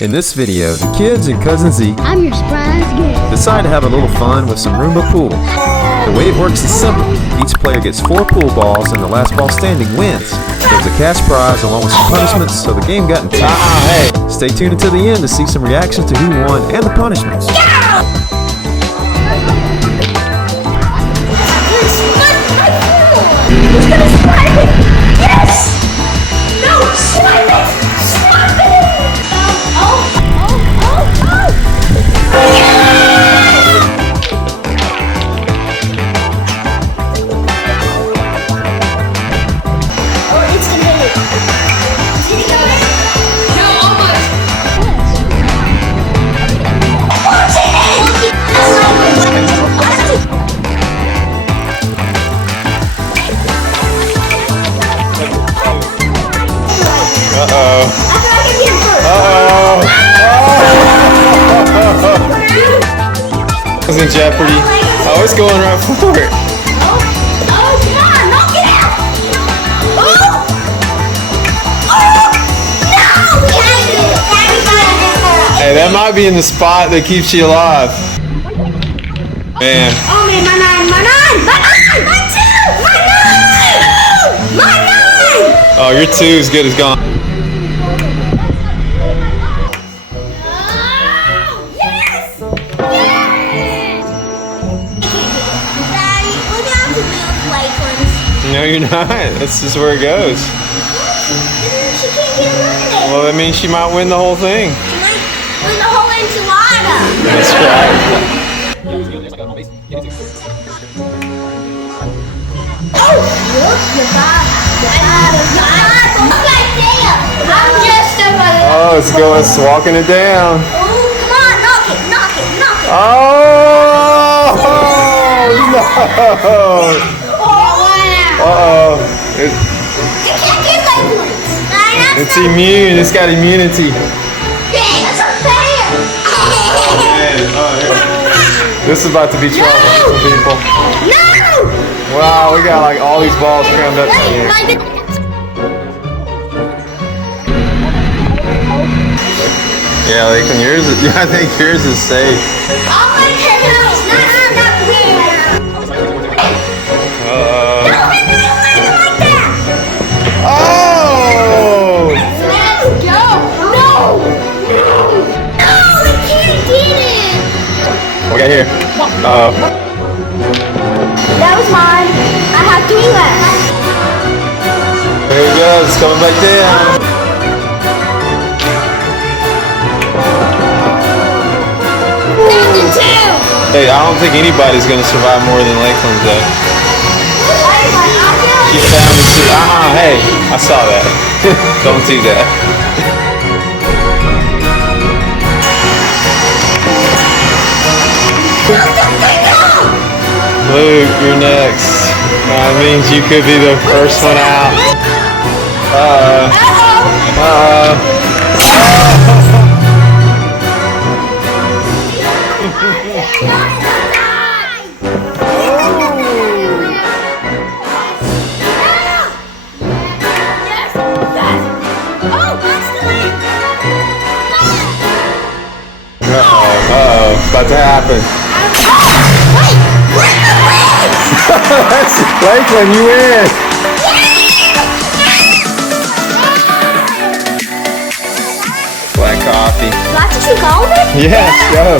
In this video, the kids and Cousin Zeke I'm your surprise guest. decide to have a little fun with some Roomba pool. The way it works is simple. Each player gets 4 pool balls and the last ball standing wins. There's a cash prize along with some punishments, so the game got intense. Hey. Stay tuned until the end to see some reactions to who won and the punishments. Who's gonna swipe it? Yes! No! Swipe it! Swipe it! Oh! Oh, it's gonna hit it. It's hitting it. No, almost. What's in it? Uh-oh. I thought I could get first. I was in jeopardy. I was going right for it. Oh, come on, knock it out! Oh! No! We can't do it. Hey, that might be in the spot that keeps you alive. Man. Oh man, my nine! My two! My nine! Oh, your 2 is good as gone. Yes! Yes! Daddy, we're gonna have to move Lakeland. No, you're not. That's just where it goes. She can't get eliminated. Well, that means she might win the whole thing. She might win the whole enchilada. That's right. Oh, look, you got it. I'm just about to. Oh, it's walking it down. Oh, come on, knock it. Oh, no. Oh, wow. Uh-oh. You can't get Lakeland. It's immune. It's got immunity. Dang, that's unfair. This is about to be trouble for some people. No! Wow, we got like all these balls crammed up in here. Yeah, like when yours is, I think yours is safe. All my parents, not fair. Uh-oh. Don't hit my leg like that. Oh! Let's go. No, I can't get it. We got here. Uh-oh. That was mine. I have 3 left. There it goes. It's coming back down. Hey, I don't think anybody's gonna survive more than Lakeland's though. She found it too. Hey, I saw that. Don't do that. Luke, you're next. That means you could be the first one out. Uh-oh, it's about to happen. That's Lakeland, you win. Black coffee. Lots of you call me? Yes, go.